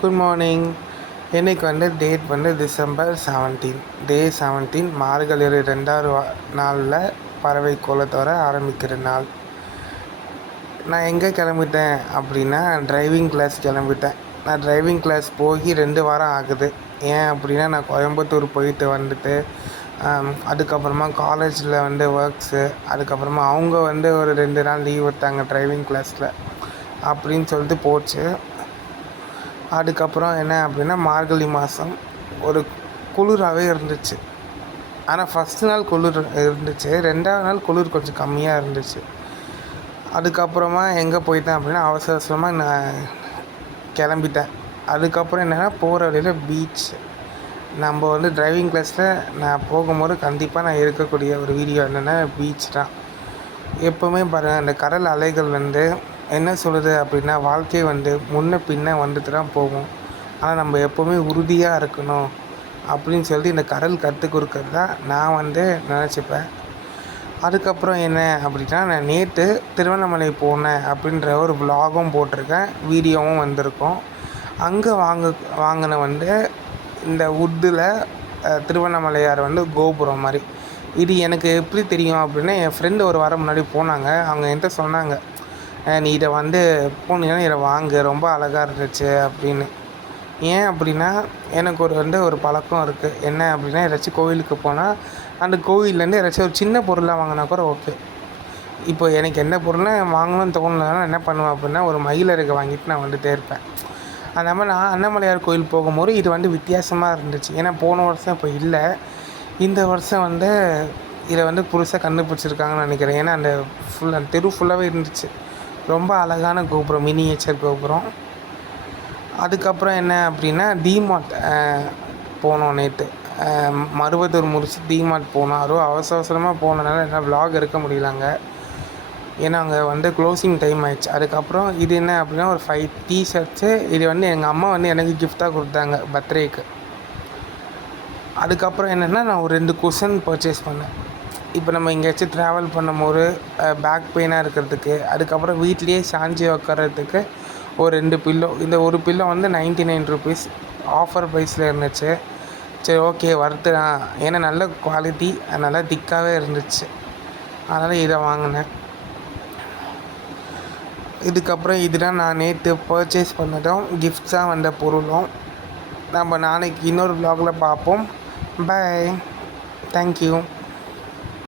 Good morning. இன்றைக்கி date December 17, டே 17, மார்கழி 2வது நாளில் பறவை கோலத்தோட ஆரம்பிக்கிற நாள். நான் எங்கே கிளம்பிட்டேன் அப்படின்னா டிரைவிங் கிளாஸ் கிளம்பிட்டேன். நான் டிரைவிங் கிளாஸ் போய் 2 வாரம் ஆகுது. ஏன் அப்படின்னா நான் கோயம்புத்தூர் போயிட்டு வந்துட்டு அதுக்கப்புறமா காலேஜில் ஒர்க்ஸு, அதுக்கப்புறமா அவங்க ஒரு 2 நாள் லீவ் விட்டாங்க டிரைவிங் கிளாஸில் அப்படின்னு சொல்லிட்டு போச்சு. அதுக்கப்புறம் என்ன அப்படின்னா மார்கழி மாதம் ஒரு குளிராகவே இருந்துச்சு. ஆனால் ஃபஸ்ட்டு நாள் குளிர் இருந்துச்சு, 2வது நாள் குளிர் கொஞ்சம் கம்மியாக இருந்துச்சு. அதுக்கப்புறமா எங்கே போயிட்டேன் அப்படின்னா அவசர அவசரமாக நான் கிளம்பிட்டேன். அதுக்கப்புறம் என்னென்னா போகிற வழியில் பீச். நம்ம டிரைவிங் கிளாஸில் நான் போகும்போது கண்டிப்பாக நான் இருக்கக்கூடிய ஒரு வீடியோ என்னென்னா பீச் தான். எப்போவுமே பாருங்கள், அந்த கடல் அலைகள் என்ன சொல்லுது அப்படின்னா வாழ்க்கை முன்ன பின்ன வந்துட்டு தான் போகும். ஆனால் நம்ம எப்போவுமே உறுதியாக இருக்கணும் அப்படின்னு சொல்லி இந்த கடல் கற்றுக் கொடுக்கறது தான் நான் நினச்சிப்பேன். அதுக்கப்புறம் என்ன அப்படின்னா நான் நேற்று திருவண்ணாமலை போனேன் அப்படின்ற ஒரு விலாகும் போட்டிருக்கேன், வீடியோவும் வந்திருக்கும். அங்கே வாங்கின இந்த வுட்டில் திருவண்ணாமலையார் கோபுரம் மாதிரி. இது எனக்கு எப்படி தெரியும் அப்படின்னா என் ஃப்ரெண்டு ஒரு வாரம் முன்னாடி போனாங்க. அவங்க என்கிட்ட சொன்னாங்க, நீ இதை போனீங்கன்னா இதை வாங்கு, ரொம்ப அழகாக இருந்துச்சு அப்படின்னு. ஏன் அப்படின்னா எனக்கு ஒரு பழக்கம் இருக்குது. என்ன அப்படின்னா ஏதாச்சும் கோவிலுக்கு போனால் அந்த கோவில்லேருந்து ஏதாச்சும் ஒரு சின்ன பொருளாக வாங்கினா கூட ஓகே. இப்போ எனக்கு எந்த பொருளும் வாங்கணும்னு தோணலைன்னா என்ன பண்ணுவேன் அப்படின்னா ஒரு மயில் இறகு வாங்கிட்டு நான் வந்துட்டே இருப்பேன். அந்த மாதிரி நான் அண்ணாமலையார் கோயில் போகும்போது இது வித்தியாசமாக இருந்துச்சு. ஏன்னா போன வருஷம் இப்போ இல்லை, இந்த வருஷம் இதை புதுசாக கண்டுபிடிச்சிருக்காங்கன்னு நினைக்கிறேன். ஏன்னா அந்த அந்த தெரு ஃபுல்லாகவே இருந்துச்சு. ரொம்ப அழகான கோபுரம், மினியேச்சர் கோபுரம். அதுக்கப்புறம் என்ன அப்படின்னா டிமார்ட் போனோம் நேற்று. மருவத்தூர் முடிச்சு டிமார்ட் போனோம். அதுவும் அவசரமாக போனதுனால என்ன விலாக் எடுக்க முடியலங்க. ஏன்னா அங்கே க்ளோசிங் டைம் ஆயிடுச்சு. அதுக்கப்புறம் இது என்ன அப்படின்னா ஒரு 5 டிஷர்ட்ஸு. இது எங்கள் அம்மா எனக்கு கிஃப்டாக கொடுத்தாங்க பர்த்டேக்கு. அதுக்கப்புறம் என்னென்னா நான் ஒரு 2 குஷன் பர்ச்சேஸ் பண்ணேன். இப்போ நம்ம எங்கேயாச்சும் ட்ராவல் பண்ணும்போது பேக் பெயினாக இருக்கிறதுக்கு, அதுக்கப்புறம் வீட்லேயே சாஞ்சி உட்காரத்துக்கு ஒரு 2 பில்லோ. இந்த ஒரு பில்லோ 99 ருபீஸ் ஆஃபர் ப்ரைஸில் இருந்துச்சு. சரி ஓகே வர்த்து தான், ஏன்னா நல்ல குவாலிட்டி, நல்லா திக்காகவே இருந்துச்சு. அதனால் இதை வாங்கினேன். இதுக்கப்புறம் இதுதான் நான் நேற்று பர்ச்சேஸ் பண்ணதும் கிஃப்ட்ஸாக வந்த பொருளும். நம்ம நாளைக்கு இன்னொரு vlogல பார்ப்போம். Bye, thank you.